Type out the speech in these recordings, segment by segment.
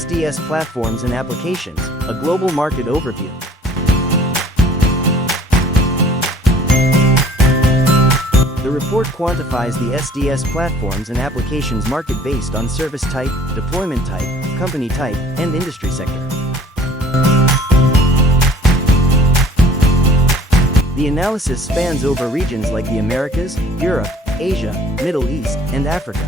SDS platforms and applications, a global market overview. The report quantifies the SDS platforms and applications market based on service type, deployment type, company type, and industry sector. The analysis spans over regions like the Americas, Europe, Asia, Middle East, and Africa.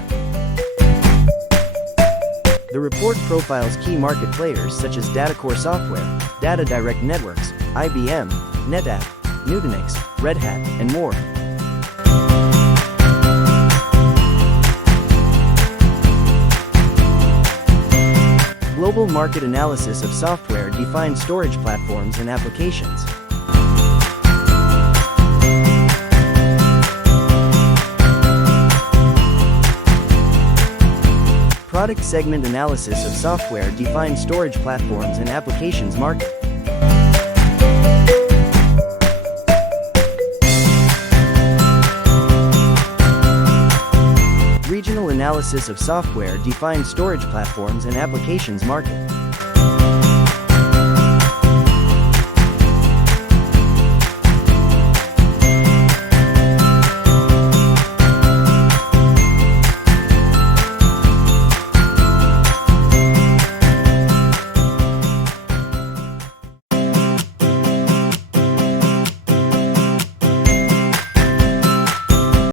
The report profiles key market players such as DataCore Software, Data Direct Networks, IBM, NetApp, Nutanix, Red Hat, and more. Global market analysis of software-defined storage platforms and applications. Product segment analysis of software-defined storage platforms and applications market. Regional analysis of software-defined storage platforms and applications market.